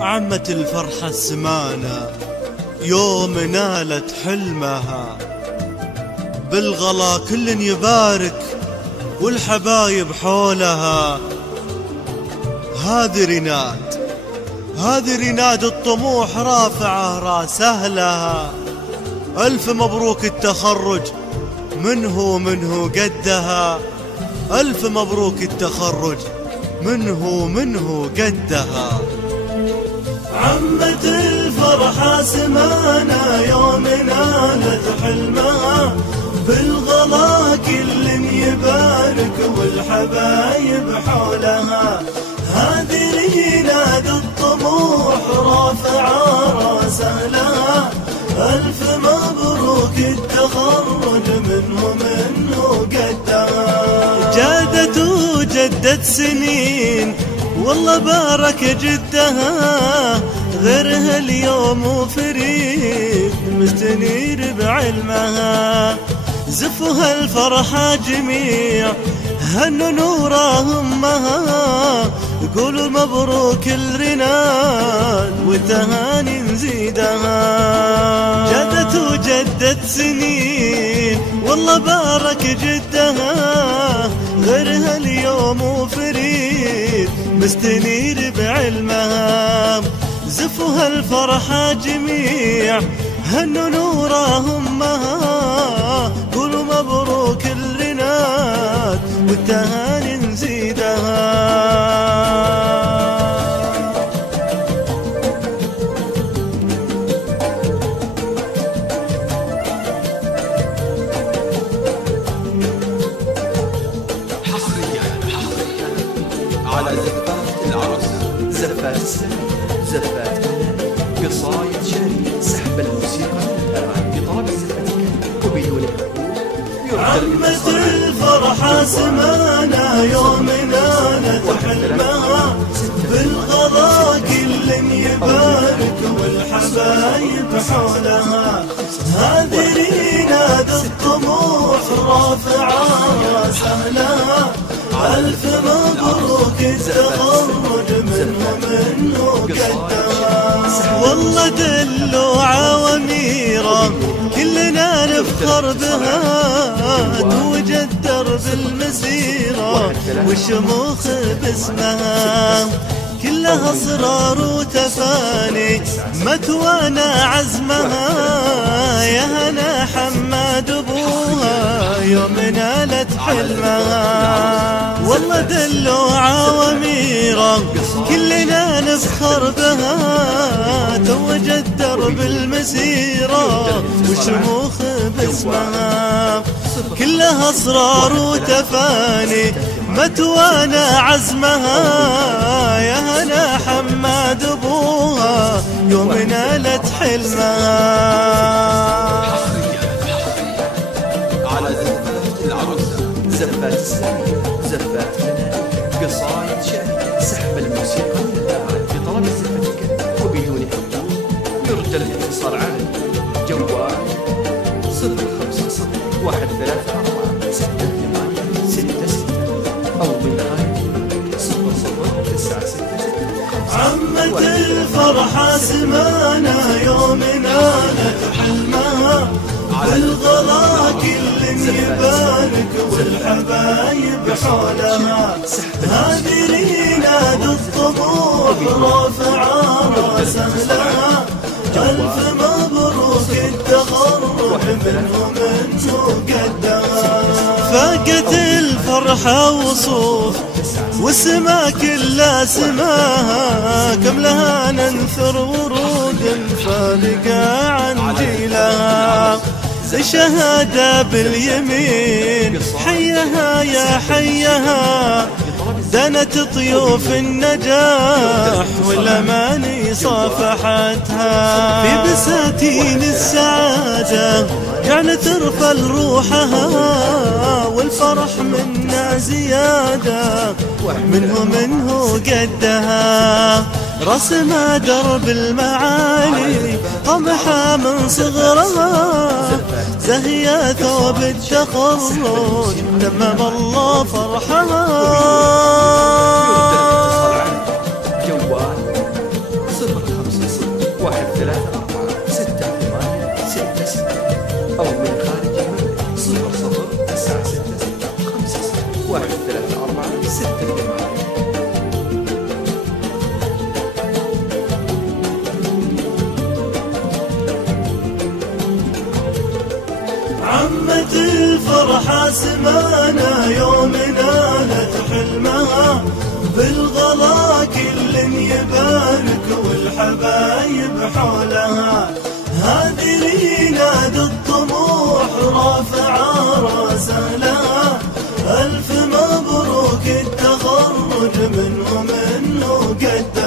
عمت الفرحة السمانة يوم نالت حلمها، بالغلا كل يبارك والحبايب حولها. هذه رناد الطموح رافعة راس أهلها. ألف مبروك التخرج منه قدها. ألف مبروك التخرج منه قدها. عمت الفرحة سمانة يوم نالت حلمها، بالغلا كل يبارك والحبايب حولها. هذه رناد الطموح رافعة راس أهلها. ألف مبروك التخرج منه قدها. جادت وجدت سنين والله بارك جدها، غيرها اليوم وفريد مستنير بعلمها. زفها الفرحة جميع هنوا نورا همها، قولوا مبروك الرناد والتهاني نزيدها. جدت وجدت سنين والله بارك جدها، غيرها اليوم وفريد مستنير بعلمها. زفها الفرحة جميع هنوا نورا همها، قولوا مبروك الرناد والتهاني نزيدها. على زفات العرس، زفات السنة، زفات المنى، قصايد شعرية، سحب الموسيقى بطلب الزفة وبدون عمت الفرحة سمانة يوم نالت حلمها، بالغلا كل يبارك والحبايب حولها. هذه رناد الطموح رافعة راس أهلها. ألف مبروك التخرج منه قدها. والله دلوعة وأميرة كلنا نفخر بها، توجد درب المسيرة والشموخ باسمها. كلها أسرار وتفاني متوانا عزمها، يا هنا حماد أبوها يوم نالت حلمها. والله دلوعة وأميرة كلنا نفخر بها، توجد درب المسيرة والشموخ باسمها. كلها أسرار وتفاني متوانا عزمها، يا هنا حماد أبوها يوم نالت حلمها. على زفات العرس، زفات السنة، زفات المنى، قصايد شعرية، سحب الموسيقى بطلب الزفة وبدون حضور. يرجى الاتصال على جوال 050 134 686 أو من خارج 00966. عمت الفرحة سمانة يوم نالت حلمها، بالغلا كل يبارك والحبايب حولها. هذه رناد الطموح رافعة راس أهلها. ألف مبروك التخرج منه قدها. فاقت الفرحة وصوف والسما كلها سماها، كم لها ننثر ورود فارقة عن جيلها. شهادة باليمين حيها يا حيها، دنت طيوف النجاح والأماني صافحتها. في بساتين السعادة جعل ترفل روحها، والفرح منا زيادة منه قدها. رسم درب المعالي قمحة من صغرها، زهية ثوب التخرج تمم الله فرحها. جوال 050 سمانا يوم نالت حلمها، بالغلا كل يبارك والحبايب حولها. هذه لي نادي الطموح رافع راسه لها، ألف مبروك التخرج منه قد